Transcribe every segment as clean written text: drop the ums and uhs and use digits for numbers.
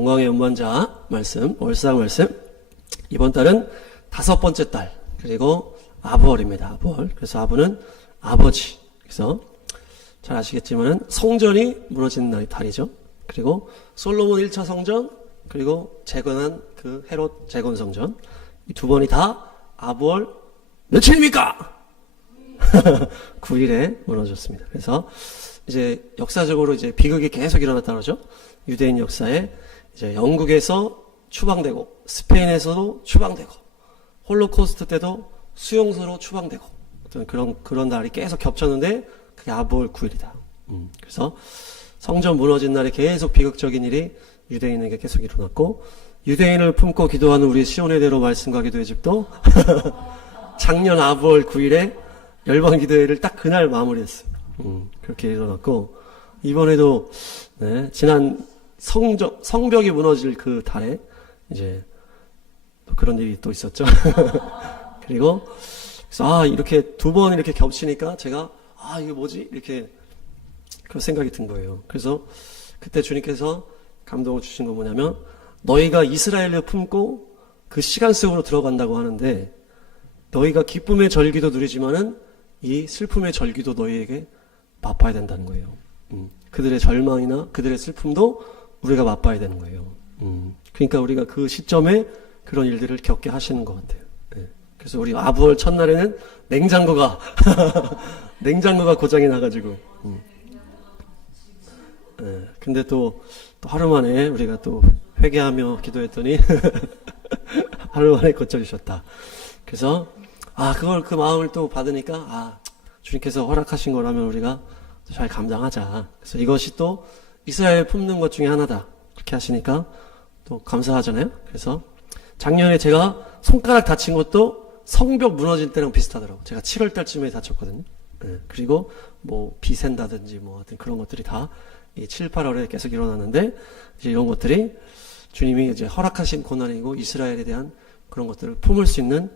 영광의 연관자 말씀, 월상 말씀. 이번 달은 5번째 달, 그리고 아부월입니다. 아부월. 그래서 아부는 아버지. 그래서 잘 아시겠지만 성전이 무너지는 달이죠. 그리고 솔로몬 1차 성전, 그리고 재건한 그 헤롯 재건 성전. 이 두 번이 다 아부월 며칠입니까? 9일에 무너졌습니다. 그래서 이제 역사적으로 이제 비극이 계속 일어났다 그러죠. 유대인 역사에 이제 영국에서 추방되고 스페인에서도 추방되고 홀로코스트 때도 수용소로 추방되고 어떤 그런 날이 계속 겹쳤는데 그게 아부월 9일이다. 그래서 성전 무너진 날에 계속 비극적인 일이 유대인에게 계속 일어났고 유대인을 품고 기도하는 우리 시온의 대로 말씀과 기도의 집도 작년 아부월 9일에 열방 기도회를 딱 그날 마무리했어요. 그렇게 일어났고 이번에도 네, 지난 성벽이 무너질 그 달에 이제 또 그런 일이 또 있었죠. 그리고 그래서 이렇게 두 번 이렇게 겹치니까 제가 이게 뭐지? 이렇게 그런 생각이 든 거예요. 그래서 그때 주님께서 감동을 주신 건 뭐냐면 너희가 이스라엘을 품고 그 시간 속으로 들어간다고 하는데 너희가 기쁨의 절기도 누리지만은 이 슬픔의 절기도 너희에게 맛봐야 된다는 거예요. 그들의 절망이나 그들의 슬픔도 우리가 맛봐야 되는 거예요. 그러니까 우리가 그 시점에 그런 일들을 겪게 하시는 것 같아요. 네. 그래서 우리 아부월 첫날에는 냉장고가 고장이 나가지고 네. 근데 또 하루 만에 우리가 또 회개하며 기도했더니 하루 만에 고쳐주셨다. 그래서 그걸 그 마음을 또 받으니까 주님께서 허락하신 거라면 우리가 잘 감당하자. 그래서 이것이 또 이스라엘 품는 것 중에 하나다. 그렇게 하시니까 또 감사하잖아요. 그래서 작년에 제가 손가락 다친 것도 성벽 무너질 때랑 비슷하더라고요. 제가 7월 달쯤에 다쳤거든요. 네. 그리고 뭐 비 샌다든지 뭐 하여튼 그런 것들이 다 이 7, 8월에 계속 일어나는데 이제 이런 것들이 주님이 이제 허락하신 고난이고 이스라엘에 대한 그런 것들을 품을 수 있는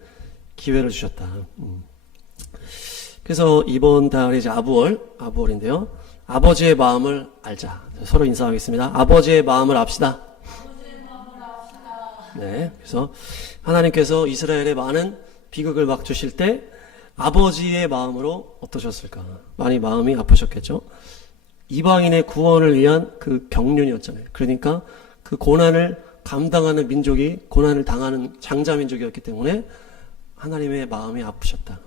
기회를 주셨다. 그래서 이번 달이 이제 아부월인데요. 아버지의 마음을 알자. 서로 인사하겠습니다. 아버지의 마음을 압시다. 네. 그래서 하나님께서 이스라엘에 많은 비극을 막 주실 때 아버지의 마음으로 어떠셨을까? 많이 마음이 아프셨겠죠? 이방인의 구원을 위한 그 경륜이었잖아요. 그러니까 그 고난을 감당하는 민족이 고난을 당하는 장자 민족이었기 때문에 하나님의 마음이 아프셨다.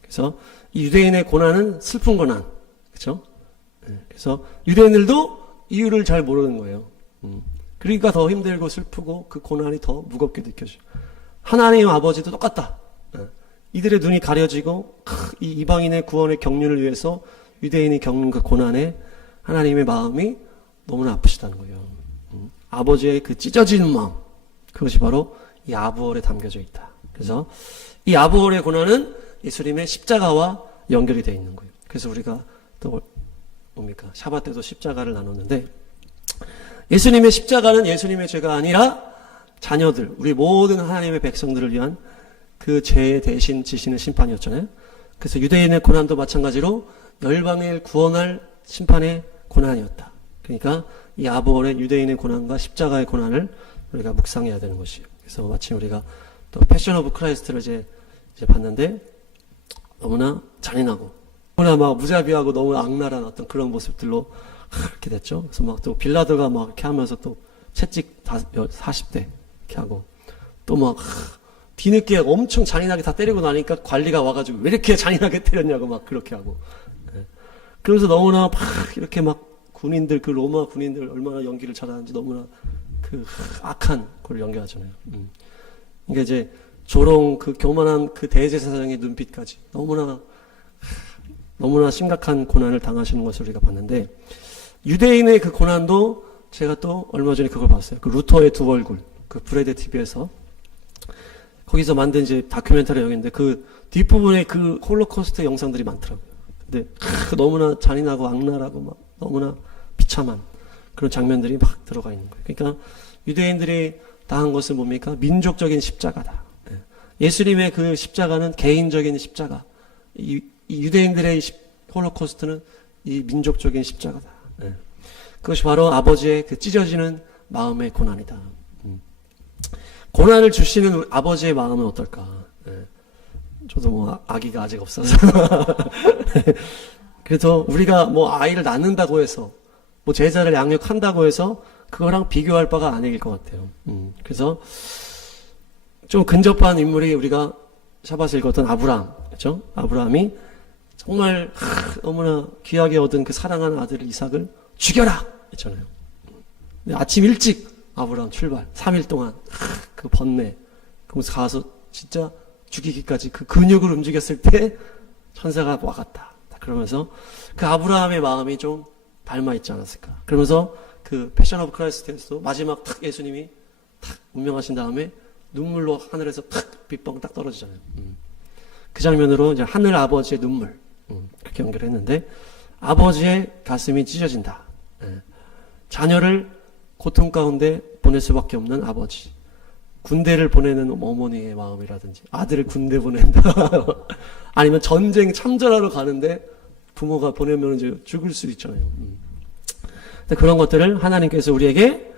그래서 이 유대인의 고난은 슬픈 고난, 그렇죠? 그래서 유대인들도 이유를 잘 모르는 거예요. 그러니까 더 힘들고 슬프고 그 고난이 더 무겁게 느껴져요. 하나님 아버지도 똑같다. 이들의 눈이 가려지고 이 이방인의 구원의 경륜을 위해서 유대인이 겪는 그 고난에 하나님의 마음이 너무나 아프시다는 거예요. 아버지의 그 찢어지는 마음, 그것이 바로 이 아부월에 담겨져 있다. 그래서 이 아부월의 고난은 예수님의 십자가와 연결이 되어 있는 거예요. 그래서 우리가 또 뭡니까? 샤bat 때도 십자가를 나눴는데 예수님의 십자가는 예수님의 죄가 아니라 자녀들, 우리 모든 하나님의 백성들을 위한 그 죄의 대신 지시는 심판이었잖아요. 그래서 유대인의 고난도 마찬가지로 열방을 구원할 심판의 고난이었다. 그러니까 이 아부월의 유대인의 고난과 십자가의 고난을 우리가 묵상해야 되는 것이에요. 그래서 마침 우리가 또 패션 오브 크라이스트를 이제 봤는데 너무나 잔인하고 너무나 막 무자비하고 너무 악랄한 어떤 그런 모습들로 그렇게 됐죠. 그래서 막 또 빌라도가 막 이렇게 하면서 또 채찍 40대 이렇게 하고 또 막 뒤늦게 엄청 잔인하게 다 때리고 나니까 관리가 와가지고 왜 이렇게 잔인하게 때렸냐고 막 그렇게 하고 그러면서 너무나 막 이렇게 막 군인들 그 로마 군인들 얼마나 연기를 잘하는지 너무나 그 악한 걸 연기하잖아요. 그러니까 이제 조롱 그 교만한 그 대제사장의 눈빛까지 너무나 심각한 고난을 당하시는 것을 우리가 봤는데 유대인의 그 고난도 제가 또 얼마 전에 그걸 봤어요. 그 루터의 두 얼굴 그 브레드 TV에서 거기서 만든 이제 다큐멘터리 영화인데 그 뒷부분에 그 홀로코스트 영상들이 많더라고요. 근데 너무나 잔인하고 악랄하고 막 너무나 비참한 그런 장면들이 막 들어가 있는 거예요. 그러니까 유대인들이 당한 것은 뭡니까? 민족적인 십자가다. 예수님의 그 십자가는 개인적인 십자가. 이 유대인들의 홀로코스트는 이 민족적인 십자가다. 그것이 바로 아버지의 그 찢어지는 마음의 고난이다. 고난을 주시는 아버지의 마음은 어떨까? 저도 뭐 아기가 아직 없어서 그래서 우리가 뭐 아이를 낳는다고 해서 뭐 제자를 양육한다고 해서 그거랑 비교할 바가 아닐 것 같아요. 그래서 좀 근접한 인물이 우리가 샤바스 읽었던 아브라함, 그렇죠? 아브라함이 정말 너무나 귀하게 얻은 그 사랑하는 아들 이삭을 죽여라 했잖아요. 아침 일찍 아브라함 출발 3일 동안 그 번뇌 그러면서 가서 진짜 죽이기까지 그 근육을 움직였을 때 천사가 와갔다. 그러면서 그 아브라함의 마음이 좀 닮아 있지 않았을까. 그러면서 그 패션 오브 크라이스트에서도 마지막 탁 예수님이 탁 운명하신 다음에 눈물로 하늘에서 탁 빗방 딱 떨어지잖아요. 그 장면으로 이제 하늘 아버지의 눈물 그렇게 연결했는데 아버지의 가슴이 찢어진다. 자녀를 고통 가운데 보낼 수밖에 없는 아버지. 군대를 보내는 어머니의 마음이라든지 아들을 군대 보낸다. 아니면 전쟁 참전하러 가는데 부모가 보내면 이제 죽을 수 있잖아요. 그런 것들을 하나님께서 우리에게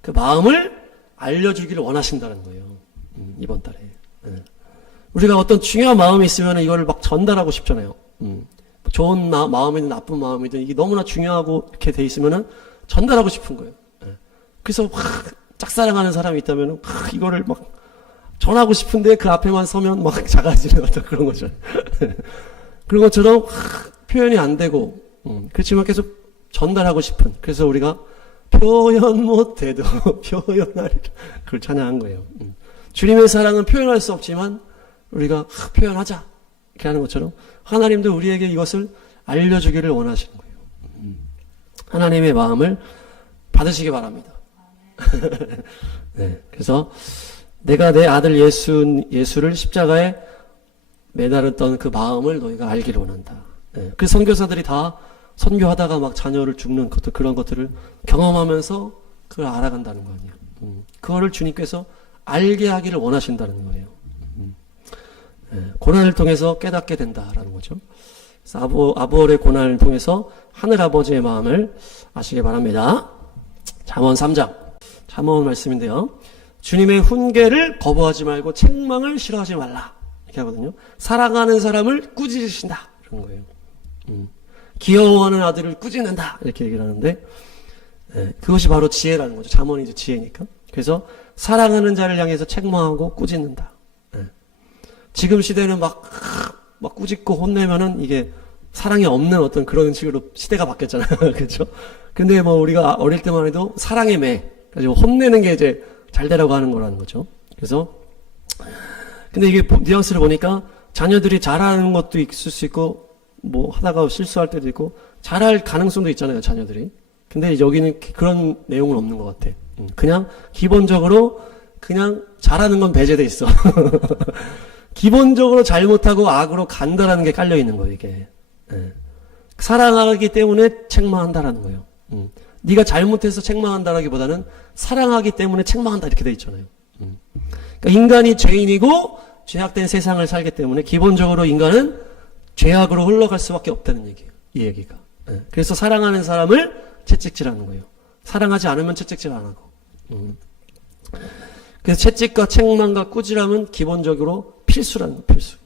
그 마음을 알려주기를 원하신다는 거예요. 이번 달에. 우리가 어떤 중요한 마음이 있으면 이걸 막 전달하고 싶잖아요. 좋은 마음이든 나쁜 마음이든 이게 너무나 중요하고 이렇게 돼 있으면은 전달하고 싶은 거예요. 그래서 막 짝사랑하는 사람이 있다면 이거를 막 전하고 싶은데 그 앞에만 서면 막 작아지는 어떤 그런 거죠. 그런 것처럼 표현이 안 되고 그렇지만 계속 전달하고 싶은 그래서 우리가 표현 못해도 표현하리라 그걸 찬양한 거예요. 주님의 사랑은 표현할 수 없지만 우리가 표현하자 이렇게 하는 것처럼 하나님도 우리에게 이것을 알려주기를 원하시는 거예요. 하나님의 마음을 받으시기 바랍니다. 네, 그래서 내가 내 아들 예수를 십자가에 매달았던 그 마음을 너희가 알기를 원한다. 네, 그 선교사들이 다 선교하다가 막 자녀를 죽는 것들 그런 것들을 경험하면서 그걸 알아간다는 거 아니에요. 그거를 주님께서 알게 하기를 원하신다는 거예요. 네, 고난을 통해서 깨닫게 된다라는 거죠. 그래서 아버의 고난을 통해서 하늘 아버지의 마음을 아시기 바랍니다. 잠언 3장 잠언 말씀인데요. 주님의 훈계를 거부하지 말고 책망을 싫어하지 말라 이렇게 하거든요. 사랑하는 사람을 꾸짖으신다 이런 거예요. 귀여워하는 아들을 꾸짖는다 이렇게 얘기를 하는데 그것이 바로 지혜라는 거죠. 잠언이 이제 지혜니까. 그래서 사랑하는 자를 향해서 책망하고 꾸짖는다. 지금 시대는 막 꾸짖고 혼내면은 이게 사랑이 없는 어떤 그런 식으로 시대가 바뀌었잖아요. 그렇죠? 근데 뭐 우리가 어릴 때만 해도 사랑의 매, 가지고 혼내는 게 이제 잘 되라고 하는 거라는 거죠. 그래서 근데 이게 뉘앙스를 보니까 자녀들이 잘하는 것도 있을 수 있고 뭐 하다가 실수할 때도 있고 잘할 가능성도 있잖아요, 자녀들이. 근데 여기는 그런 내용은 없는 것 같아. 그냥 기본적으로 그냥 잘하는 건 배제돼 있어. 기본적으로 잘못하고 악으로 간다라는 게 깔려 있는 거예요, 이게. 사랑하기 때문에 책망한다라는 거예요. 네가 잘못해서 책망한다라기보다는 사랑하기 때문에 책망한다 이렇게 돼 있잖아요. 그러니까 인간이 죄인이고 죄악된 세상을 살기 때문에 기본적으로 인간은 죄악으로 흘러갈 수밖에 없다는 얘기예요. 이 얘기가. 그래서 사랑하는 사람을 채찍질하는 거예요. 사랑하지 않으면 채찍질 안 하고. 그래서 채찍과 책망과 꾸지람은 기본적으로 필수라는 거예요. 필수.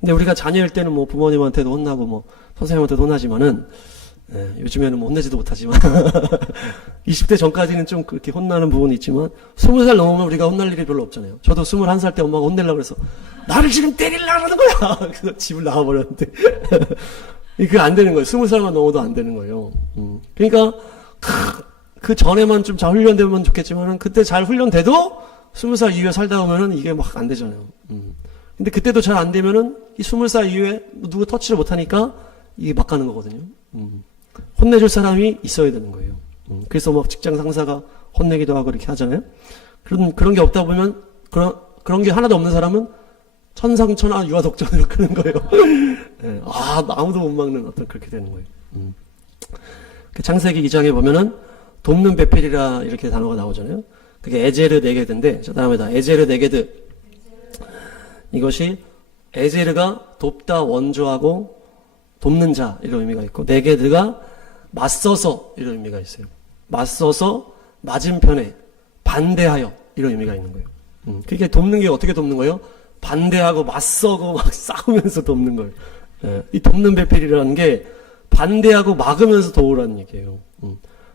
근데 우리가 자녀일 때는 뭐 부모님한테도 혼나고 뭐 선생님한테도 혼나지만은 요즘에는 뭐 혼내지도 못하지만 20대 전까지는 좀 그렇게 혼나는 부분이 있지만 20살 넘으면 우리가 혼날 일이 별로 없잖아요. 저도 21살 때 엄마가 혼내려고 그래서 나를 지금 때리려고 그러는 거야. 그래서 집을 나와버렸는데 그게 안 되는 거예요. 20살만 넘어도 안 되는 거예요. 그러니까 그 전에만 좀 잘 훈련되면 좋겠지만은 그때 잘 훈련돼도 20살 이후에 살다 보면은 이게 막 안 되잖아요. 근데 그때도 잘 안 되면은 이 20살 이후에 누구 터치를 못하니까 이게 막 가는 거거든요. 혼내줄 사람이 있어야 되는 거예요. 그래서 막 직장 상사가 혼내기도 하고 이렇게 하잖아요. 그런 게 없다 보면 그런 게 하나도 없는 사람은 천상천하 유아독존으로 끄는 거예요. 아무도 못 막는 어떤 그렇게 되는 거예요. 그 창세기 2장에 보면은 돕는 배필이라 이렇게 단어가 나오잖아요. 그게 에제르 네게드인데 저 다음에다 에제르 네게드 이것이 에제르가 돕다 원조하고 돕는 자 이런 의미가 있고 네게드가 맞서서 이런 의미가 있어요. 맞서서 맞은편에 반대하여 이런 의미가 있는 거예요. 그러니까 돕는 게 어떻게 돕는 거예요? 반대하고 맞서고 막 싸우면서 돕는 거예요. 예, 이 돕는 배필이라는 게 반대하고 막으면서 도우라는 얘기예요.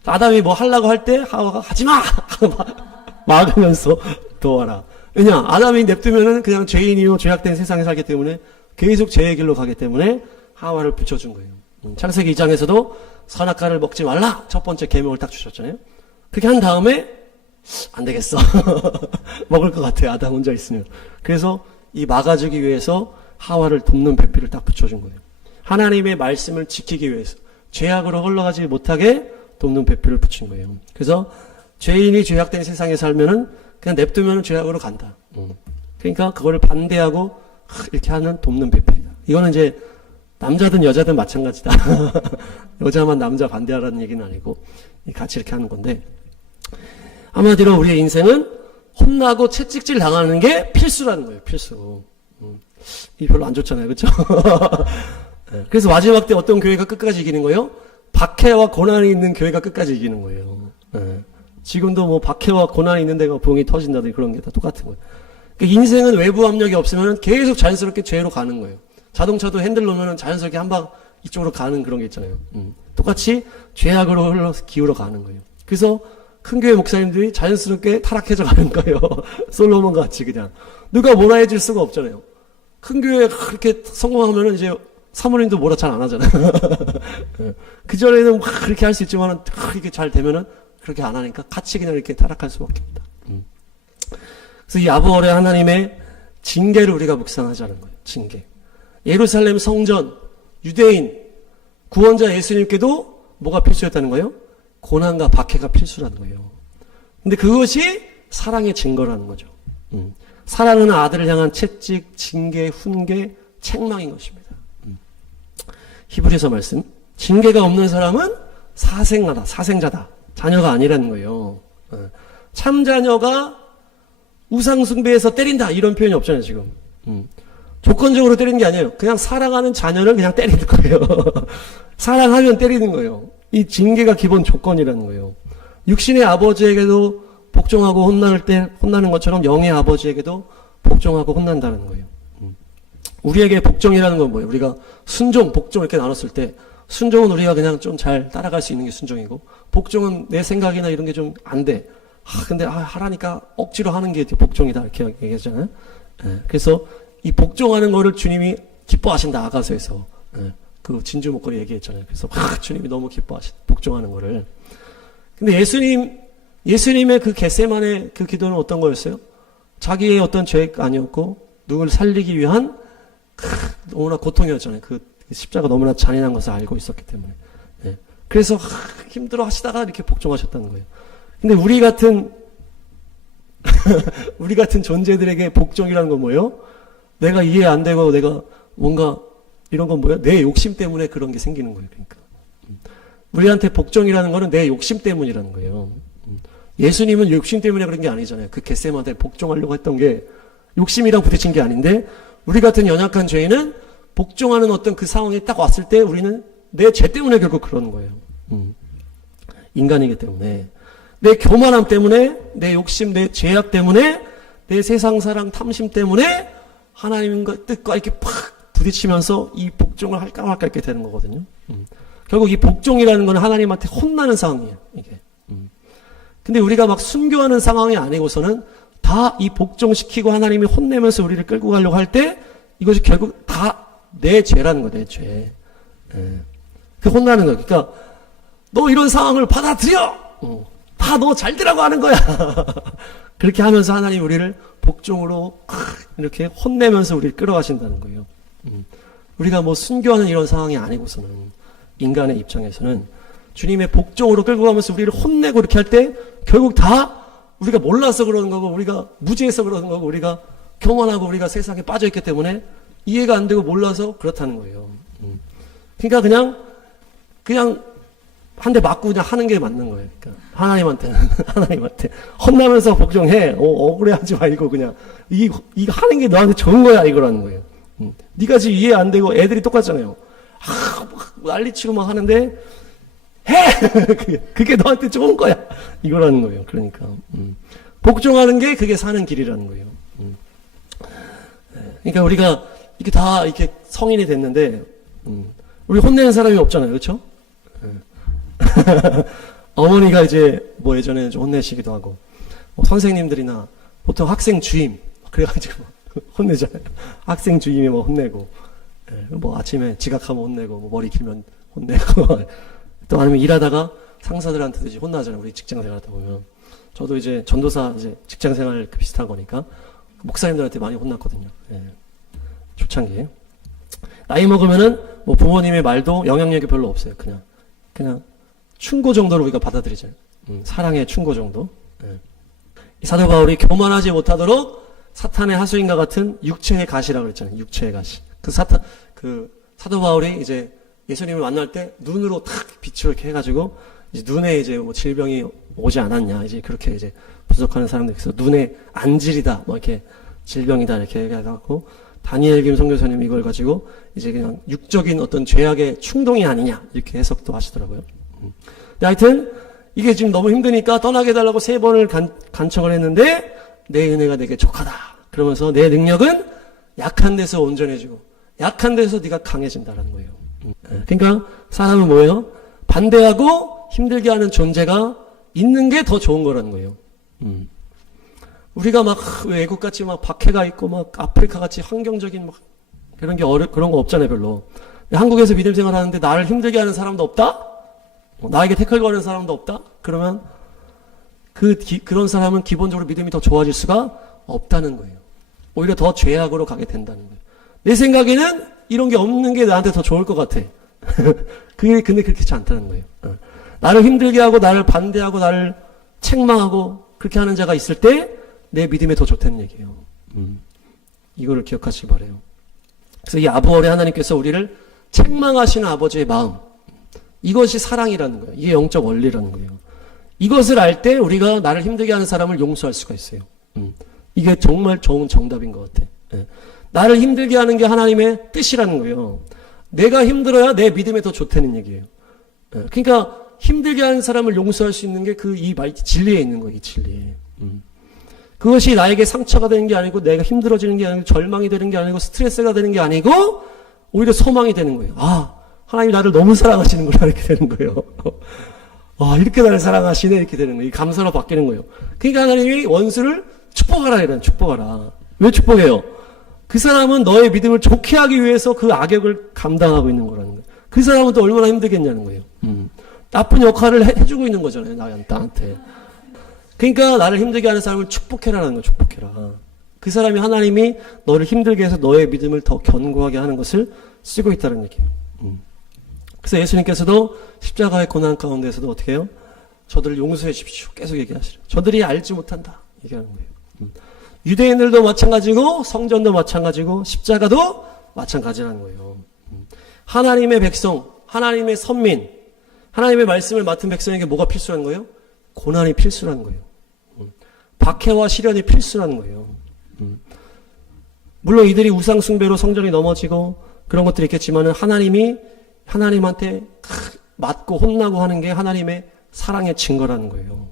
아담이 뭐 하려고 할 때 하와가 하지마! 막으면서 도와라. 왜냐? 아담이 냅두면은 그냥 죄인이요 죄악된 세상에 살기 때문에 계속 죄의 길로 가기 때문에 하와를 붙여준 거예요. 창세기 2장에서도 선악과를 먹지 말라 첫 번째 계명을 딱 주셨잖아요. 그렇게 한 다음에 안 되겠어. 먹을 것 같아. 아담 혼자 있으면. 그래서 이 막아주기 위해서 하와를 돕는 배필을 딱 붙여준 거예요. 하나님의 말씀을 지키기 위해서 죄악으로 흘러가지 못하게 돕는 배필을 붙인 거예요. 그래서 죄인이 죄악된 세상에 살면은 그냥 냅두면 죄악으로 간다. 그러니까 그거를 반대하고 이렇게 하는 돕는 배필이다. 이거는 이제 남자든 여자든 마찬가지다. 여자만 남자 반대하라는 얘기는 아니고 같이 이렇게 하는 건데, 한마디로 우리의 인생은 혼나고 채찍질 당하는 게 필수라는 거예요. 필수. 이 별로 안 좋잖아요. 그렇죠? 그래서 마지막 때 어떤 교회가 끝까지 이기는 거예요? 박해와 고난이 있는 교회가 끝까지 이기는 거예요. 지금도 뭐 박해와 고난이 있는 데가 부흥이 터진다든지 그런 게 다 똑같은 거예요. 그러니까 인생은 외부 압력이 없으면 계속 자연스럽게 죄로 가는 거예요. 자동차도 핸들 놓으면 자연스럽게 한 방 이쪽으로 가는 그런 게 있잖아요. 똑같이 죄악으로 기울어 가는 거예요. 그래서 큰 교회 목사님들이 자연스럽게 타락해져 가는 거예요. 솔로몬 같이 그냥. 누가 뭐라 해줄 수가 없잖아요. 큰 교회 그렇게 성공하면은 이제 사모님도 뭐라 잘 안 하잖아요. 그전에는 막 그렇게 할 수 있지만 그렇게 잘 되면은 그렇게 안 하니까 같이 그냥 이렇게 타락할 수밖에 없다. 그래서 이 아부월의 하나님의 징계를 우리가 묵상하자는 거예요. 징계. 예루살렘 성전, 유대인, 구원자 예수님께도 뭐가 필수였다는 거예요? 고난과 박해가 필수라는 거예요. 근데 그것이 사랑의 증거라는 거죠. 사랑하는 아들을 향한 채찍, 징계, 훈계, 책망인 것입니다. 히브리서 말씀. 징계가 없는 사람은 사생아다, 사생자다. 자녀가 아니라는 거예요. 참 자녀가 우상숭배에서 때린다 이런 표현이 없잖아요 지금. 조건적으로 때리는 게 아니에요. 그냥 사랑하는 자녀를 그냥 때리는 거예요. 사랑하면 때리는 거예요. 이 징계가 기본 조건이라는 거예요. 육신의 아버지에게도 복종하고 혼나는 것처럼 영의 아버지에게도 복종하고 혼난다는 거예요. 우리에게 복종이라는 건 뭐예요? 우리가 순종, 복종 이렇게 나눴을 때 순종은 우리가 그냥 좀 잘 따라갈 수 있는 게 순종이고, 복종은 내 생각이나 이런 게 좀 안 돼. 근데 하라니까 억지로 하는 게 복종이다 이렇게 얘기하잖아요. 그래서 이 복종하는 거를 주님이 기뻐하신다. 아가서에서 그 진주 목걸이 얘기했잖아요. 그래서 주님이 너무 기뻐하신다. 복종하는 거를. 근데 예수님의 그 겟세마네 그 기도는 어떤 거였어요? 자기의 어떤 죄가 아니었고 누구를 살리기 위한 너무나 고통이었잖아요. 그 십자가 너무나 잔인한 것을 알고 있었기 때문에. 그래서 힘들어 하시다가 이렇게 복종하셨다는 거예요. 근데 우리 같은 존재들에게 복종이라는 건 뭐예요? 내가 이해 안 되고 내가 뭔가 이런 건 뭐예요? 내 욕심 때문에 그런 게 생기는 거예요. 그러니까 우리한테 복종이라는 거는 내 욕심 때문이라는 거예요. 예수님은 욕심 때문에 그런 게 아니잖아요. 그 겟세마네에 복종하려고 했던 게 욕심이랑 부딪힌 게 아닌데, 우리 같은 연약한 죄인은 복종하는 어떤 그 상황이 딱 왔을 때 우리는 내 죄 때문에 결국 그러는 거예요. 인간이기 때문에. 내 교만함 때문에, 내 욕심, 내 죄악 때문에, 내 세상 사랑 탐심 때문에 하나님과 뜻과 이렇게 팍 부딪히면서 이 복종을 할까 말까 이렇게 되는 거거든요. 결국 이 복종이라는 건 하나님한테 혼나는 상황이에요. 이게. 근데 우리가 막 순교하는 상황이 아니고서는 다 이 복종시키고 하나님이 혼내면서 우리를 끌고 가려고 할 때 이것이 결국 다 내 죄라는 거예요. 내 죄. 그 혼나는 거예요. 그러니까 너 이런 상황을 받아들여! 다 너 잘 되라고 하는 거야. 그렇게 하면서 하나님 우리를 복종으로 이렇게 혼내면서 우리를 끌어가신다는 거예요. 우리가 뭐 순교하는 이런 상황이 아니고서는, 인간의 입장에서는 주님의 복종으로 끌고 가면서 우리를 혼내고 이렇게 할 때 결국 다 우리가 몰라서 그러는 거고, 우리가 무지해서 그러는 거고, 우리가 교만하고 우리가 세상에 빠져있기 때문에 이해가 안 되고 몰라서 그렇다는 거예요. 그러니까 그냥 한 대 맞고 그냥 하는 게 맞는 거예요. 그러니까 하나님한테 혼나면서 복종해. 억울해하지 말고 그냥 이거 하는 게 너한테 좋은 거야 이거라는 거예요. 네가 지금 이해 안 되고, 애들이 똑같잖아요. 막 난리치고 막 하는데 해! 그게 너한테 좋은 거야. 이거라는 거예요. 그러니까. 복종하는 게 그게 사는 길이라는 거예요. 그러니까 우리가 이렇게 다 이렇게 성인이 됐는데, 우리 혼내는 사람이 없잖아요. 그렇죠? 어머니가 이제 뭐 예전에는 좀 혼내시기도 하고, 뭐 선생님들이나 보통 학생 주임, 그래가지고 혼내잖아요. 학생 주임이 뭐 혼내고, 뭐 아침에 지각하면 혼내고, 뭐 머리 길면 혼내고, 또 아니면 일하다가 상사들한테도 이제 혼나잖아요. 우리 직장 생활 하다 보면. 저도 이제 전도사 이제 직장 생활 비슷한 거니까 목사님들한테 많이 혼났거든요. 초창기에. 나이 먹으면은 뭐 부모님의 말도 영향력이 별로 없어요. 그냥 충고 정도로 우리가 받아들이죠. 사랑의 충고 정도. 이 사도 바울이 교만하지 못하도록 사탄의 하수인과 같은 육체의 가시라고 그랬잖아요. 육체의 가시. 그 사도 바울이 이제 예수님을 만날 때 눈으로 탁 빛을 이렇게 해가지고 이제 눈에 이제 뭐 질병이 오지 않았냐 이제 그렇게 이제 분석하는 사람들 있어서 눈에 안질이다 뭐 이렇게 질병이다 이렇게 얘기하고 다니엘 김 선교사님 이걸 가지고 이제 그냥 육적인 어떤 죄악의 충동이 아니냐 이렇게 해석도 하시더라고요. 근데 하여튼 이게 지금 너무 힘드니까 떠나게 해달라고 3번을 간청을 했는데 내 은혜가 내게 족하다 그러면서 내 능력은 약한 데서 온전해지고 약한 데서 네가 강해진다라는 거예요. 그러니까 사람은 뭐예요? 반대하고 힘들게 하는 존재가 있는 게 더 좋은 거라는 거예요. 우리가 막 외국같이 막 박해가 있고 막 아프리카같이 환경적인 막 그런 게 그런 거 없잖아요 별로. 한국에서 믿음 생활하는데 나를 힘들게 하는 사람도 없다? 나에게 태클 거는 사람도 없다? 그러면 그런 사람은 기본적으로 믿음이 더 좋아질 수가 없다는 거예요. 오히려 더 죄악으로 가게 된다는 거예요. 내 생각에는 이런 게 없는 게 나한테 더 좋을 것 같아. 근데 그렇지 않다는 거예요. 나를 힘들게 하고 나를 반대하고 나를 책망하고 그렇게 하는 자가 있을 때 내 믿음에 더 좋다는 얘기예요. 이거를 기억하시기 바라요. 그래서 이 아부월에 하나님께서 우리를 책망하시는 아버지의 마음, 이것이 사랑이라는 거예요. 이게 영적 원리라는 거예요. 이것을 알 때 우리가 나를 힘들게 하는 사람을 용서할 수가 있어요. 이게 정말 좋은 정답인 것 같아. 나를 힘들게 하는 게 하나님의 뜻이라는 거예요. 내가 힘들어야 내 믿음에 더 좋다는 얘기예요. 그러니까 힘들게 하는 사람을 용서할 수 있는 게 이 진리에 있는 거예요. 이 진리에. 그것이 나에게 상처가 되는 게 아니고 내가 힘들어지는 게 아니고 절망이 되는 게 아니고 스트레스가 되는 게 아니고 오히려 소망이 되는 거예요. 아, 하나님이 나를 너무 사랑하시는구나 이렇게 되는 거예요. 아, 이렇게 나를 사랑하시네 이렇게 되는 거예요. 감사로 바뀌는 거예요. 그러니까 하나님이 원수를 축복하라 이런 축복하라. 왜 축복해요? 그 사람은 너의 믿음을 좋게 하기 위해서 그 악역을 감당하고 있는 거라는 거예요. 그 사람은 또 얼마나 힘들겠냐는 거예요. 나쁜 역할을 해주고 있는 거잖아요. 나한테. 그러니까 나를 힘들게 하는 사람을 축복해라는 거예요. 축복해라. 그 사람이 하나님이 너를 힘들게 해서 너의 믿음을 더 견고하게 하는 것을 쓰고 있다는 얘기예요. 그래서 예수님께서도 십자가의 고난 가운데서도 어떻게 해요? 저들을 용서해 주십시오. 계속 얘기하시죠. 저들이 알지 못한다. 얘기하는 거예요. 유대인들도 마찬가지고 성전도 마찬가지고 십자가도 마찬가지라는 거예요. 하나님의 백성, 하나님의 선민, 하나님의 말씀을 맡은 백성에게 뭐가 필수라는 거예요? 고난이 필수라는 거예요. 박해와 시련이 필수라는 거예요. 물론 이들이 우상 숭배로 성전이 넘어지고 그런 것들이 있겠지만은 하나님한테 맞고 혼나고 하는 게 하나님의 사랑의 증거라는 거예요.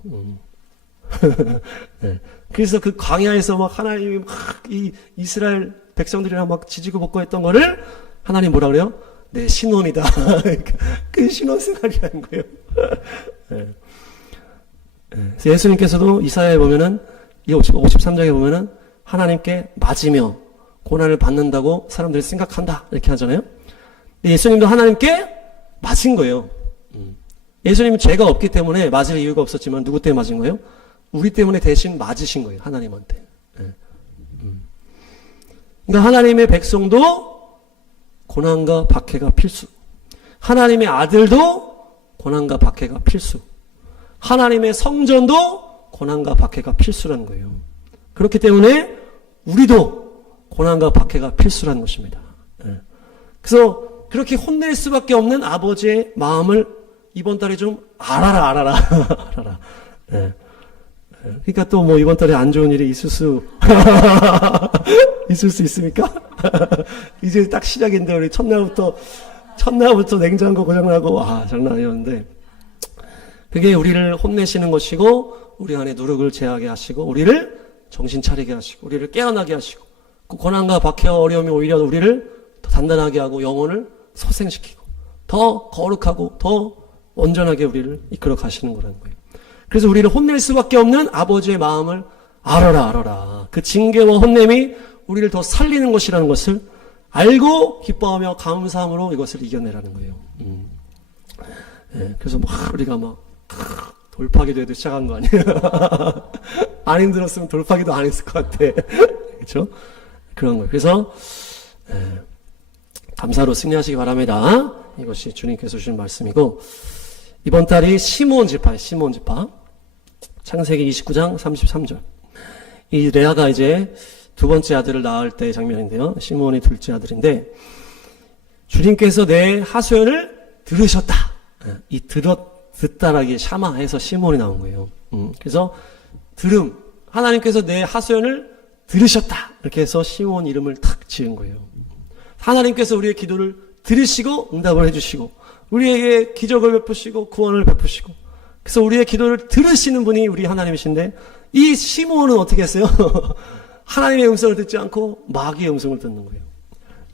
네. 그래서 그 광야에서 막 하나님이 막 이 이스라엘 백성들이랑 막 지지고 볶고 했던 거를 하나님 뭐라 그래요? 내 신원이다. 그 신원 생활이라는 거예요. 네. 그래서 예수님께서도 이사야에 보면은 이 53장에 보면은 하나님께 맞으며 고난을 받는다고 사람들이 생각한다 이렇게 하잖아요. 근데 예수님도 하나님께 맞은 거예요. 예수님은 죄가 없기 때문에 맞을 이유가 없었지만 누구 때문에 맞은 거예요? 우리 때문에 대신 맞으신 거예요. 하나님한테. 그러니까 하나님의 백성도 고난과 박해가 필수. 하나님의 아들도 고난과 박해가 필수. 하나님의 성전도 고난과 박해가 필수라는 거예요. 그렇기 때문에 우리도 고난과 박해가 필수라는 것입니다. 그래서 그렇게 혼낼 수밖에 없는 아버지의 마음을 이번 달에 좀 알아라. 알아라. 그러니까 또 뭐 이번 달에 안 좋은 일이 있을 수 있습니까? 이제 딱 시작인데 우리 첫날부터 냉장고 고장나고 장난 아니었는데 그게 우리를 혼내시는 것이고 우리 안에 누룩을 제하게 하시고 우리를 정신 차리게 하시고 우리를 깨어나게 하시고 그 고난과 박해와 어려움이 오히려 우리를 더 단단하게 하고 영혼을 소생시키고 더 거룩하고 더 온전하게 우리를 이끌어 가시는 거라는 거예요. 그래서 우리를 혼낼 수밖에 없는 아버지의 마음을 알아라. 그 징계와 혼냄이 우리를 더 살리는 것이라는 것을 알고 기뻐하며 감사함으로 이것을 이겨내라는 거예요. 예, 그래서 막 우리가 막 돌파기도 해도 시작한 거 아니에요? 안 힘들었으면 돌파기도 안 했을 것 같아. 그렇죠? 그런 거예요. 그래서 감사로 승리하시기 바랍니다. 이것이 주님께서 주신 말씀이고 이번 달이 시므온 지파예요. 시므온 지파. 창세기 29장 33절. 이 레아가 이제 두 번째 아들을 낳을 때의 장면인데요. 시므온이 둘째 아들인데 주님께서 내 하소연을 들으셨다. 이 듣다라기 샤마해서 시므온이 나온 거예요. 그래서 들음. 하나님께서 내 하소연을 들으셨다. 이렇게 해서 시므온 이름을 탁 지은 거예요. 하나님께서 우리의 기도를 들으시고 응답을 해주시고 우리에게 기적을 베푸시고 구원을 베푸시고 그래서 우리의 기도를 들으시는 분이 우리 하나님이신데 이 시므온은 어떻게 했어요? 하나님의 음성을 듣지 않고 마귀의 음성을 듣는 거예요.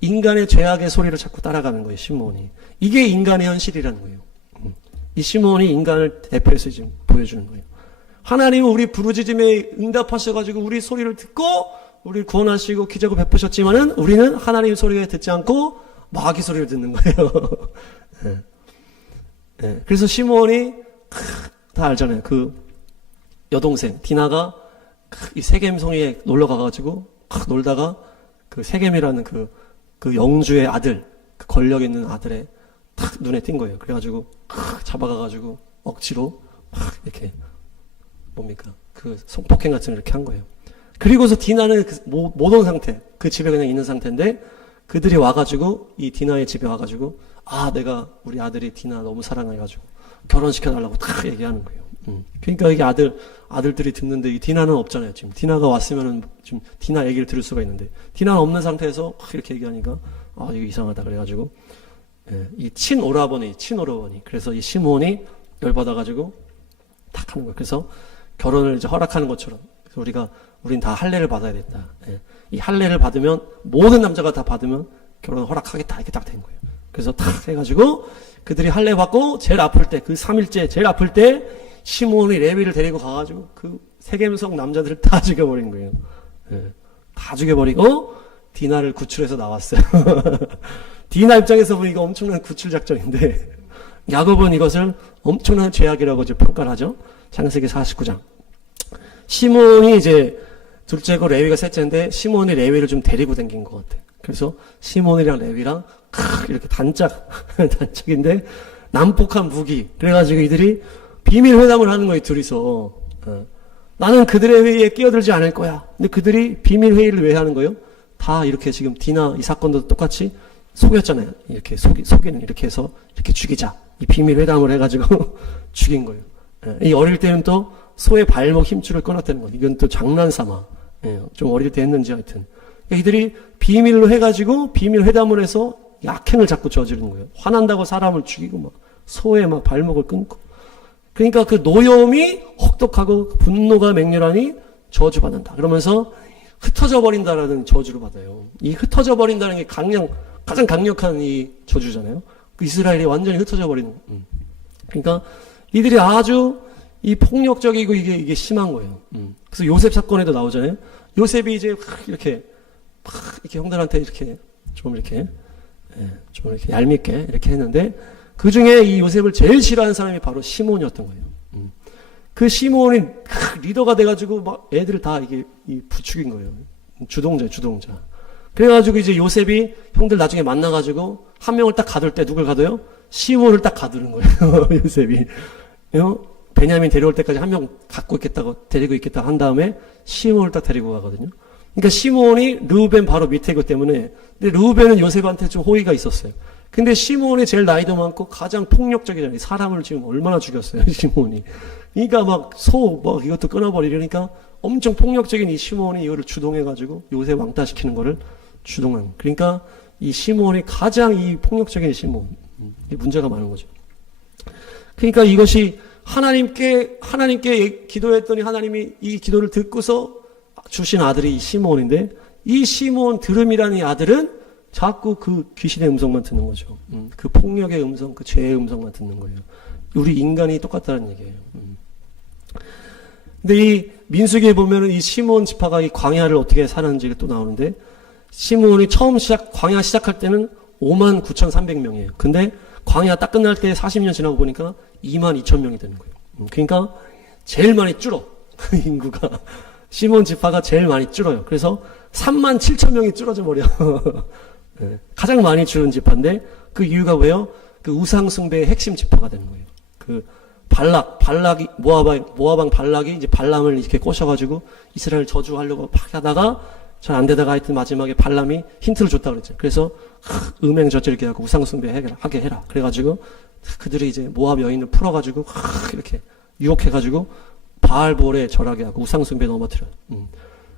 인간의 죄악의 소리를 자꾸 따라가는 거예요. 시므온이. 이게 인간의 현실이라는 거예요. 이 시므온이 인간을 대표해서 지금 보여주는 거예요. 하나님은 우리 부르짖음에 응답하셔가지고 우리 소리를 듣고 우리를 구원하시고 기적을 베푸셨지만은 우리는 하나님의 소리를 듣지 않고 마귀 소리를 듣는 거예요. 네. 네. 그래서 시므온이 다 알잖아요. 그 여동생 디나가 이 세겜 성에 놀러 가가지고 놀다가 그 세겜이라는 그 영주의 아들, 그 권력 있는 아들의 탁 눈에 띈 거예요. 그래가지고 잡아가가지고 억지로 이렇게 뭡니까 그 성폭행 같은 걸 이렇게 한 거예요. 그리고서 디나는 못 온 상태, 그 집에 그냥 있는 상태인데 그들이 와가지고 이 디나의 집에 와가지고 내가 우리 아들이 디나 너무 사랑해가지고 결혼시켜달라고 다 얘기하는 거예요. 그러니까 이게 아들들이 듣는데 이 디나는 없잖아요. 지금 디나가 왔으면은 지금 디나 얘기를 들을 수가 있는데 디나는 없는 상태에서 이렇게 얘기하니까 이거 이상하다 그래가지고 이 친오라버니 그래서 이 시므온이 열받아가지고 탁 하는 거예요. 그래서 결혼을 이제 허락하는 것처럼 그래서 우린 다 할례를 받아야 된다. 이 할례를 받으면 모든 남자가 다 받으면 결혼 허락하겠다 이렇게 딱 된 거예요. 그래서 탁 해가지고 그들이 할례 받고 제일 아플 때 그 3일째 제일 아플 때 시므온이 레위를 데리고 가가지고 그 세겜성 남자들을 다 죽여버린 거예요. 다 죽여버리고 디나를 구출해서 나왔어요. 디나 입장에서 보니까 엄청난 구출 작전인데 야곱은 이것을 엄청난 죄악이라고 이제 평가를 하죠. 창세기 49장. 시므온이 이제 둘째고 레위가 셋째인데 시므온이 레위를 좀 데리고 다닌 것 같아. 그래서 시므온이랑 레위랑 이렇게 단짝인데 난폭한 무기. 그래가지고 이들이 비밀 회담을 하는 거예요. 둘이서. 나는 그들의 회의에 끼어들지 않을 거야. 근데 그들이 비밀 회의를 왜 하는 거예요? 다 이렇게 지금 디나 이 사건도 똑같이 속였잖아요. 이렇게 속이는 이렇게 해서 이렇게 죽이자. 이 비밀 회담을 해가지고 죽인 거예요. 이 어릴 때는 또 소의 발목 힘줄을 끊었다는 거예요. 이건 또 장난삼아. 좀 어릴 때 했는지 하여튼. 이들이 비밀로 해가지고 비밀 회담을 해서 악행을 자꾸 저지르는 거예요. 화난다고 사람을 죽이고 막 소의 막 발목을 끊고. 그러니까 그 노여움이 혹독하고 분노가 맹렬하니 저주받는다. 그러면서 흩어져 버린다라는 저주를 받아요. 이 흩어져 버린다는 게 가장 강력한 이 저주잖아요. 그 이스라엘이 완전히 흩어져 버리는. 그러니까 이들이 아주 이 폭력적이고 이게 심한 거예요. 그래서 요셉 사건에도 나오잖아요. 요셉이 이제 이렇게 형들한테 이렇게 좀 이렇게 얄밉게 이렇게 했는데 그 중에 이 요셉을 제일 싫어하는 사람이 바로 시몬이었던 거예요. 그 시몬이 리더가 돼가지고 막 애들을 다 부추긴 거예요. 주동자. 그래가지고 이제 요셉이 형들 나중에 만나가지고 한 명을 딱 가둘 때 누굴 가둬요? 시몬을 딱 가두는 거예요. 요셉이. 베냐민 데려올 때까지 한 명 데리고 있겠다 한 다음에 시몬을 딱 데리고 가거든요. 그러니까 시몬이 르우벤 바로 밑에이기 때문에 근데 르우벤은 요셉한테 좀 호의가 있었어요. 근데 시몬이 제일 나이도 많고 가장 폭력적이잖아요. 사람을 지금 얼마나 죽였어요, 시몬이. 그러니까 막 이것도 끊어버리려니까 엄청 폭력적인 이 시몬이 이거를 주동해가지고 요셉 왕따시키는 거를 주동한. 그러니까 이 시몬이 가장 이 폭력적인 시몬. 이 문제가 많은 거죠. 그러니까 이것이 하나님께 기도했더니 하나님이 이 기도를 듣고서 주신 아들이 시므온인데, 이 시므온 드름이라는 이 아들은 자꾸 그 귀신의 음성만 듣는 거죠. 그 폭력의 음성, 그 죄의 음성만 듣는 거예요. 우리 인간이 똑같다는 얘기예요. 근데 이 민수기에 보면은 이 시므온 지파가 이 광야를 어떻게 사는지가 또 나오는데, 시므온이 처음 광야 시작할 때는 59,300명이에요. 근데 광야 딱 끝날 때 40년 지나고 보니까 22,000명이 되는 거예요. 그러니까 제일 많이 줄어. 인구가. 시므온 지파가 제일 많이 줄어요. 그래서 37,000명이 줄어져 버려. 네. 가장 많이 줄은 지파인데, 그 이유가 왜요? 그 우상숭배의 핵심 지파가 되는 거예요. 그 발락이, 모아방 발락이 이제 발람을 이렇게 꼬셔가지고 이스라엘 저주하려고 막 하다가 잘 안 되다가 하여튼 마지막에 발람이 힌트를 줬다 그랬죠. 그래서 음행저질게 하고 우상숭배 하게 해라. 그래가지고 그들이 이제 모압 여인을 풀어가지고 이렇게 유혹해가지고 바알볼에 절하게 하고 우상숭배에 넘어뜨려요.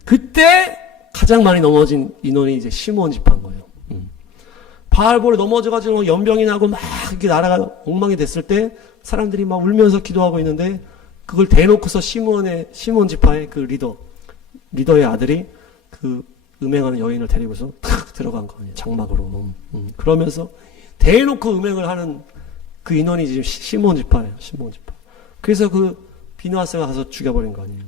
그때 가장 많이 넘어진 인원이 이제 시므온 지파인 거예요. 바알볼에 넘어져가지고 연병이 나고 막 이렇게 나라가 엉망이 됐을 때 사람들이 막 울면서 기도하고 있는데, 그걸 대놓고서 시므온 지파의 그 리더의 아들이 그 음행하는 여인을 데리고서 탁 들어간 거예요. 장막으로. 그러면서 대놓고 음행을 하는 그 인원이 지금 시므온 지파예요. 시므온 지파. 그래서 그 비느하스가 가서 죽여버린 거 아니에요.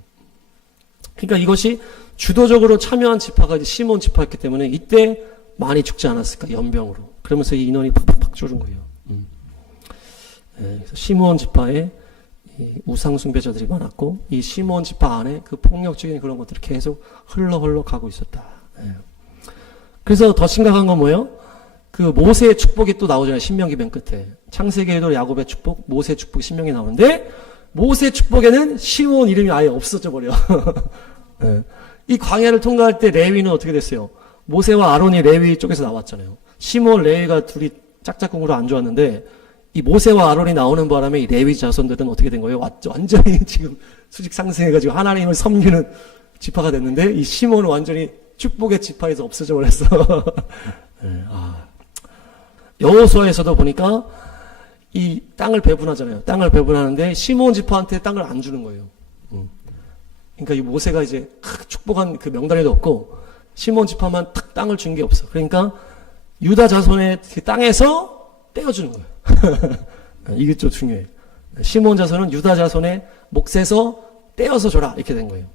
그러니까 이것이 주도적으로 참여한 지파가 이제 시므온 지파였기 때문에 이때 많이 죽지 않았을까, 연병으로. 그러면서 이 인원이 팍팍팍 줄은 거예요. 네, 그래서 시므온 지파에 우상숭배자들이 많았고, 이 시므온 지파 안에 그 폭력적인 그런 것들이 계속 흘러 가고 있었다. 네. 그래서 더 심각한 건 뭐예요? 그 모세의 축복이 또 나오잖아요. 신명기 맨 끝에. 창세기에도 야곱의 축복, 모세의 축복이 신명기 나오는데, 모세의 축복에는 시므온 이름이 아예 없어져 버려. 네. 이 광야를 통과할 때 레위는 어떻게 됐어요? 모세와 아론이 레위 쪽에서 나왔잖아요. 시므온, 레위가 둘이 짝짝꿍으로 안 좋았는데, 이 모세와 아론이 나오는 바람에 이 레위 자손들은 어떻게 된 거예요? 완전히 지금 수직 상승해가지고 하나님을 섬기는 지파가 됐는데, 이 시므온은 완전히 축복의 지파에서 없어져 버렸어. 네, 여호수아에서도 보니까 이 땅을 배분하잖아요. 땅을 배분하는데 시므온 지파한테 땅을 안 주는 거예요. 그러니까 이 모세가 이제 축복한 그 명단에도 없고, 시므온 지파만 탁 땅을 준 게 없어. 그러니까 유다 자손의 그 땅에서 떼어주는 거예요. 이게 좀 중요해요. 시므온 자손은 유다 자손의 몫에서 떼어서 줘라, 이렇게 된 거예요.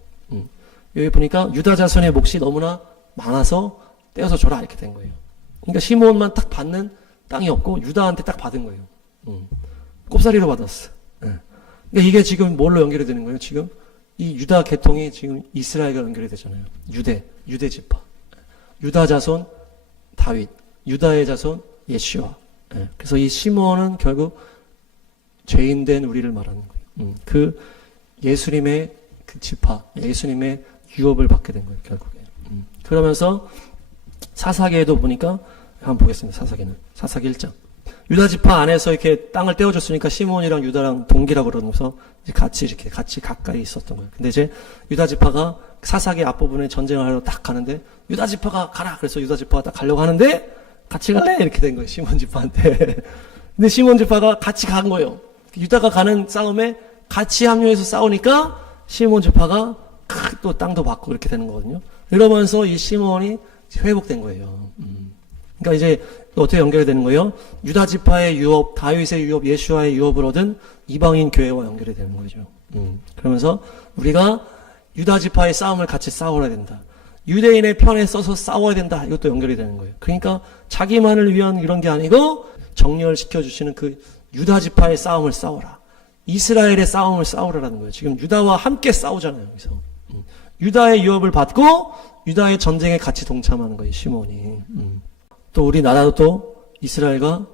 여기 보니까 유다 자손의 몫이 너무나 많아서 떼어서 줘라, 이렇게 된 거예요. 그러니까 시므온만 딱 받는 땅이 없고 유다한테 딱 받은 거예요. 꼽사리로 받았어. 그러니까 이게 지금 뭘로 연결이 되는 거예요? 지금 이 유다 계통이 지금 이스라엘과 연결이 되잖아요. 유대 지파. 유다 자손 다윗, 유다의 자손 예시와. 그래서 이 시므온은 결국 죄인된 우리를 말하는 거예요. 그 예수님의 그 지파, 예수님의 유업을 받게 된 거예요, 결국에. 그러면서 사사기에도 보니까 한번 보겠습니다. 사사기 1장. 유다 지파 안에서 이렇게 땅을 떼어줬으니까 시므온이랑 유다랑 동기라고 그러면서 같이 가까이 있었던 거예요. 근데 이제 유다 지파가 사사기 앞부분에 전쟁을 하러 딱 가는데, 유다 지파가 가라! 그래서 유다 지파가 딱 가려고 하는데, 같이 갈래? 이렇게 된 거예요, 시므온 지파한테. 근데 시므온 지파가 같이 간 거예요. 유다가 가는 싸움에 같이 합류해서 싸우니까 시므온 지파가 또 땅도 받고 이렇게 되는 거거든요. 이러면서 이 시므온이 회복된 거예요. 그러니까 이제 어떻게 연결이 되는 거예요? 유다 지파의 유업, 다윗의 유업, 예수와의 유업을 얻은 이방인 교회와 연결이 되는 거죠. 그러면서 우리가 유다 지파의 싸움을 같이 싸워야 된다. 유대인의 편에 서서 싸워야 된다. 이것도 연결이 되는 거예요. 그러니까 자기만을 위한 이런 게 아니고 정렬시켜 주시는 그 유다 지파의 싸움을 싸워라. 이스라엘의 싸움을 싸우라라는 거예요. 지금 유다와 함께 싸우잖아요. 여기서 유다의 유업을 받고 유다의 전쟁에 같이 동참하는 거예요, 시므온이. 또 우리 나라도 또 이스라엘과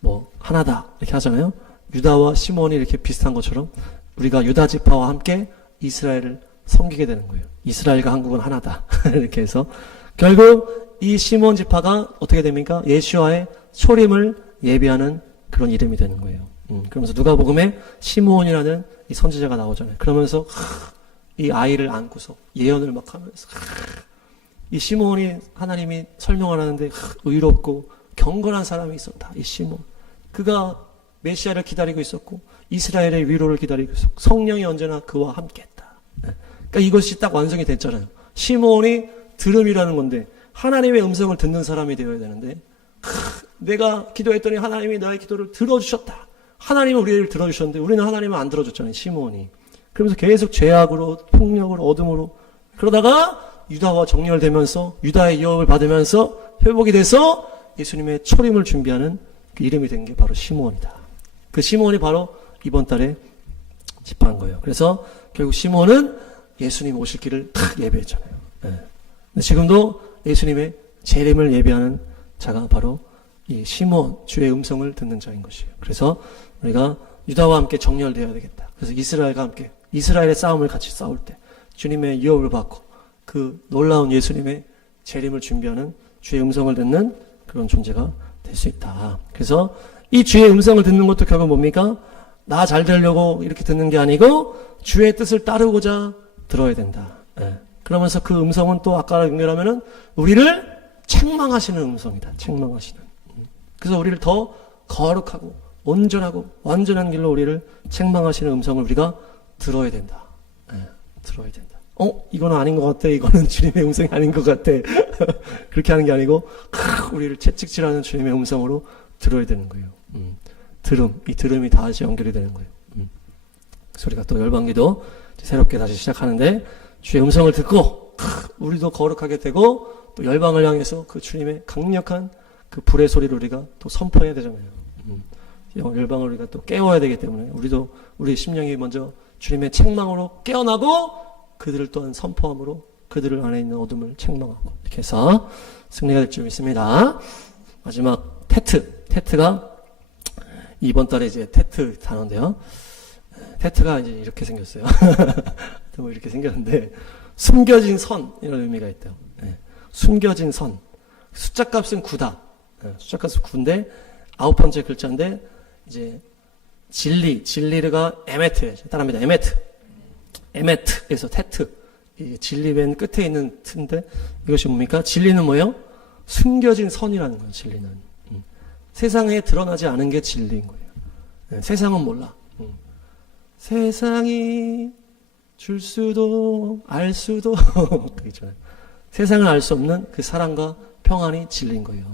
뭐 하나다 이렇게 하잖아요. 유다와 시므온이 이렇게 비슷한 것처럼 우리가 유다 지파와 함께 이스라엘을 섬기게 되는 거예요. 이스라엘과 한국은 하나다. 이렇게 해서 결국 이 시므온 지파가 어떻게 됩니까? 예수와의 초림을 예비하는 그런 이름이 되는 거예요. 그러면서 누가복음에 시므온이라는 이 선지자가 나오잖아요. 그러면서 이 아이를 안고서 예언을 막 하면서 이 시므온이 하나님이 설명을 하는데 의롭고 경건한 사람이 있었다. 이 시므온. 그가 메시아를 기다리고 있었고 이스라엘의 위로를 기다리고 있었고 성령이 언제나 그와 함께했다. 그러니까 이것이 딱 완성이 됐잖아요. 시므온이 들음이라는 건데 하나님의 음성을 듣는 사람이 되어야 되는데 내가 기도했더니 하나님이 나의 기도를 들어주셨다. 하나님은 우리를 들어주셨는데 우리는 하나님은 안 들어줬잖아요. 시므온이. 그러면서 계속 죄악으로 폭력으로 어둠으로 그러다가 유다와 정렬되면서 유다의 유업을 받으면서 회복이 돼서 예수님의 초림을 준비하는 그 이름이 된 게 바로 시므온이다. 그 시므온이 바로 이번 달에 집합한 거예요. 그래서 결국 시므온은 예수님 오실 길을 탁 예배했잖아요. 네. 지금도 예수님의 재림을 예배하는 자가 바로 이 시므온, 주의 음성을 듣는 자인 것이에요. 그래서 우리가 유다와 함께 정렬되어야 되겠다. 그래서 이스라엘과 함께 이스라엘의 싸움을 같이 싸울 때 주님의 유업을 받고 그 놀라운 예수님의 재림을 준비하는 주의 음성을 듣는 그런 존재가 될 수 있다. 그래서 이 주의 음성을 듣는 것도 결국 뭡니까? 나 잘 되려고 이렇게 듣는 게 아니고 주의 뜻을 따르고자 들어야 된다. 예. 그러면서 그 음성은 또 아까 연결하면은 우리를 책망하시는 음성이다. 책망하시는. 그래서 우리를 더 거룩하고 온전하고 완전한 길로 우리를 책망하시는 음성을 우리가 들어야 된다. 예. 들어야 된다. 이거는 아닌 것 같아. 이거는 주님의 음성이 아닌 것 같아. 그렇게 하는 게 아니고 우리를 채찍질하는 주님의 음성으로 들어야 되는 거예요. 들음, 이 들음이 다시 연결이 되는 거예요. 그래서 우리가 또 열방기도 새롭게 다시 시작하는데 주의 음성을 듣고 우리도 거룩하게 되고 또 열방을 향해서 그 주님의 강력한 그 불의 소리를 우리가 또 선포해야 되잖아요. 열방을 우리가 또 깨워야 되기 때문에 우리도 우리 심령이 먼저 주님의 책망으로 깨어나고 그들을 또한 선포함으로 그들 안에 있는 어둠을 책망하고 이렇게 해서 승리가 될 줄 믿습니다. 마지막 테트가 이번 달에 이제 테트 단어인데요. 테트가 이제 이렇게 생겼어요. 뭐 이렇게 생겼는데 숨겨진 선 이런 의미가 있대요. 네. 숨겨진 선. 숫자 값은 9다. 네. 숫자 값은 9인데 9번째 글자인데 이제 진리가 에메트예요. 따라합니다. 에메트에서 테트. 진리 맨 끝에 있는 트인데 이것이 뭡니까? 진리는 뭐예요? 숨겨진 선이라는 거예요. 진리는. 세상에 드러나지 않은 게 진리인 거예요. 네. 세상은 몰라. 세상이 줄 수도 알 수도 그렇잖아요. 세상을 알 수 없는 그 사랑과 평안이 진리인 거예요.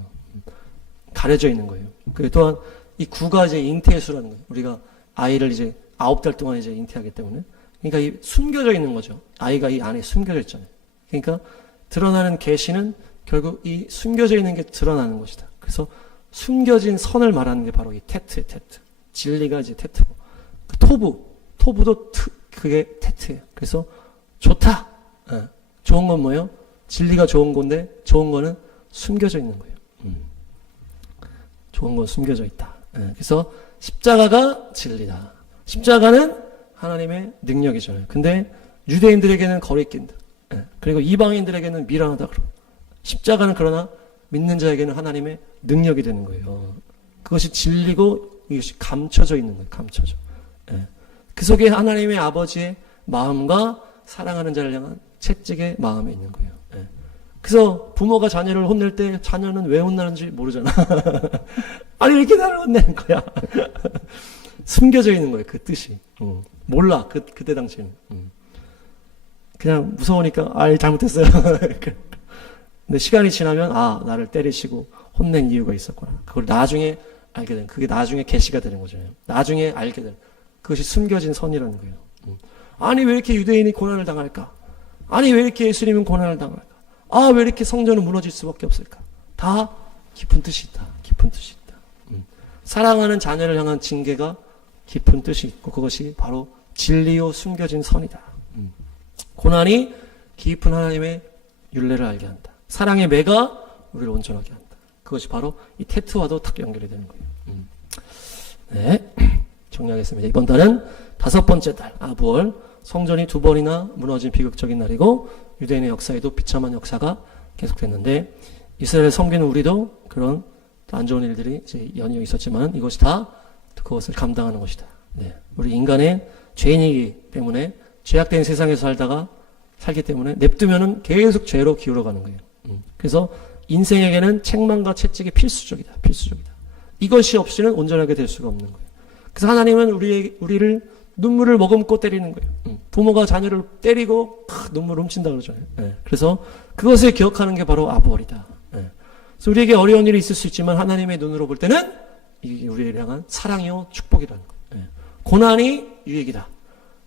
가려져 있는 거예요. 그 또한 이 9가 이제 잉태의 수라는 거예요. 우리가 아이를 이제 9달 동안 이제 잉태하기 때문에 그러니까 이 숨겨져 있는 거죠. 아이가 이 안에 숨겨져 있잖아요. 그러니까 드러나는 계시는 결국 이 숨겨져 있는 게 드러나는 것이다. 그래서 숨겨진 선을 말하는 게 바로 이 테트예요. 테트. 진리가 이제 테트고 그 토부도 그게 테트예요. 그래서 좋다. 좋은 건 뭐예요? 진리가 좋은 건데 좋은 거는 숨겨져 있는 거예요. 좋은 건 숨겨져 있다. 그래서 십자가가 진리다. 십자가는 하나님의 능력이잖아요. 근데 유대인들에게는 거리낀다. 그리고 이방인들에게는 미련하다. 십자가는 그러나 믿는 자에게는 하나님의 능력이 되는 거예요. 그것이 진리고 이것이 감춰져 있는 거예요. 감춰져. 그 속에 하나님의 아버지의 마음과 사랑하는 자를 향한 채찍의 마음이 있는 거예요. 그래서 부모가 자녀를 혼낼 때 자녀는 왜 혼나는지 모르잖아. 아니 왜 이렇게 나를 혼내는 거야. 숨겨져 있는 거예요. 그 뜻이. 몰라. 그때 당시에는. 그냥 무서우니까 잘못했어요. 근데 시간이 지나면 나를 때리시고 혼낸 이유가 있었구나. 그걸 나중에 알게 되는, 그게 나중에 계시가 되는 거잖아요. 나중에 알게 되는. 그것이 숨겨진 선이라는 거예요. 아니 왜 이렇게 유대인이 고난을 당할까? 아니 왜 이렇게 예수님은 고난을 당할까? 왜 이렇게 성전은 무너질 수밖에 없을까? 다 깊은 뜻이 있다. 깊은 뜻이 있다. 사랑하는 자녀를 향한 징계가 깊은 뜻이 있고 그것이 바로 진리요 숨겨진 선이다. 고난이 깊은 하나님의 윤례를 알게 한다. 사랑의 매가 우리를 온전하게 한다. 그것이 바로 이 테트와도 딱 연결이 되는 거예요. 네, 정리하겠습니다. 이번 달은 5번째 달 아부월, 성전이 2번이나 무너진 비극적인 날이고 유대인의 역사에도 비참한 역사가 계속됐는데 이스라엘 섬기는 우리도 그런 안 좋은 일들이 이제 연이어 있었지만 이것이 다 그것을 감당하는 것이다. 네, 우리 인간의 죄인이기 때문에 죄악된 세상에서 살기 때문에 냅두면은 계속 죄로 기울어가는 거예요. 그래서 인생에게는 책망과 채찍이 필수적이다. 필수적이다. 이것이 없이는 온전하게 될 수가 없는 거예요. 그래서 하나님은 우리를 눈물을 머금고 때리는 거예요. 부모가 자녀를 때리고 눈물 훔친다 그러잖아요. 그래서 그것을 기억하는 게 바로 아부월이다. 그래서 우리에게 어려운 일이 있을 수 있지만 하나님의 눈으로 볼 때는 이게 우리를 향한 사랑이요 축복이라는 거예요. 고난이 유익이다.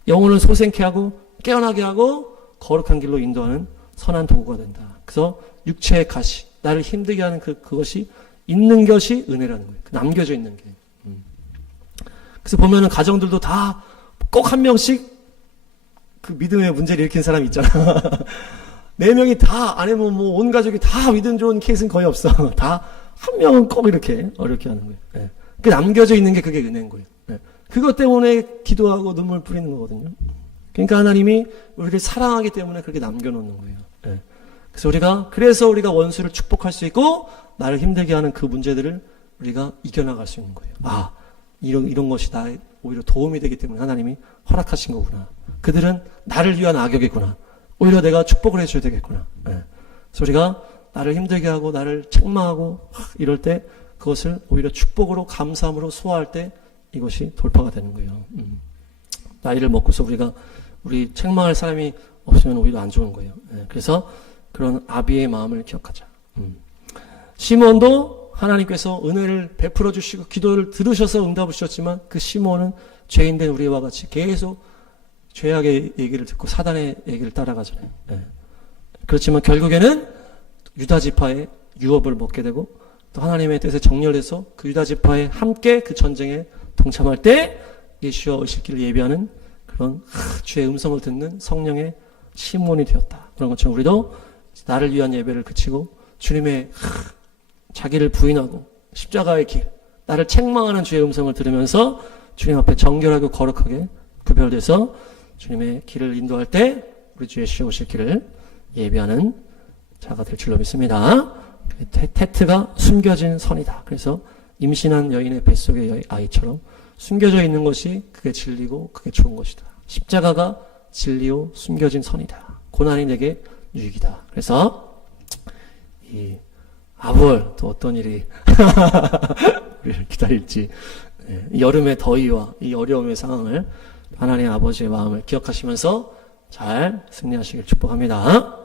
영혼을 소생케 하고 깨어나게 하고 거룩한 길로 인도하는 선한 도구가 된다. 그래서 육체의 가시, 나를 힘들게 하는 그것이 있는 것이 은혜라는 거예요. 남겨져 있는 게. 그래서 보면은 가정들도 다 꼭 한 명씩 그 믿음의 문제를 일으킨 사람이 있잖아. 4명이 다, 아니면 뭐 온 가족이 다 믿음 좋은 케이스는 거의 없어. 다 한 명은 꼭 이렇게 어렵게 하는 거예요. 그 남겨져 있는 게 그게 은혜인 거예요. 그것 때문에 기도하고 눈물 뿌리는 거거든요. 그러니까 하나님이 우리를 사랑하기 때문에 그렇게 남겨놓는 거예요. 그래서 우리가 원수를 축복할 수 있고 나를 힘들게 하는 그 문제들을 우리가 이겨나갈 수 있는 거예요. 아, 이런 것이 나의 오히려 도움이 되기 때문에 하나님이 허락하신 거구나. 그들은 나를 위한 악역이구나. 오히려 내가 축복을 해줘야 되겠구나. 그래서 우리가 나를 힘들게 하고 나를 책망하고 이럴 때 그것을 오히려 축복으로 감사함으로 소화할 때 이것이 돌파가 되는 거예요. 나이를 먹고서 우리 책망할 사람이 없으면 오히려 안 좋은 거예요. 그래서 그런 아비의 마음을 기억하자. 시몬도 하나님께서 은혜를 베풀어 주시고 기도를 들으셔서 응답을 주셨지만 그 시몬은 죄인된 우리와 같이 계속 죄악의 얘기를 듣고 사단의 얘기를 따라가잖아요. 그렇지만 결국에는 유다 지파의 유업을 먹게 되고 또 하나님의 뜻에 정렬해서 그 유다 지파에 함께 그 전쟁에 동참할 때 예수와 오실 길을 예비하는 그런 주의 음성을 듣는 성령의 시몬이 되었다. 그런 것처럼 우리도 나를 위한 예배를 그치고 주님의 자기를 부인하고 십자가의 길, 나를 책망하는 주의 음성을 들으면서 주님 앞에 정결하고 거룩하게 구별돼서 주님의 길을 인도할 때 우리 주 예수 오실 길을 예비하는 자가 될 줄로 믿습니다. 테트가 숨겨진 선이다. 그래서 임신한 여인의 뱃속의 아이처럼 숨겨져 있는 것이 그게 진리고 그게 좋은 것이다. 십자가가 진리요 숨겨진 선이다. 고난이 내게 유익이다. 그래서 이 아부월 또 어떤 일이 우리를 기다릴지, 이 여름의 더위와 이 어려움의 상황을 하나님의 아버지의 마음을 기억하시면서 잘 승리하시길 축복합니다.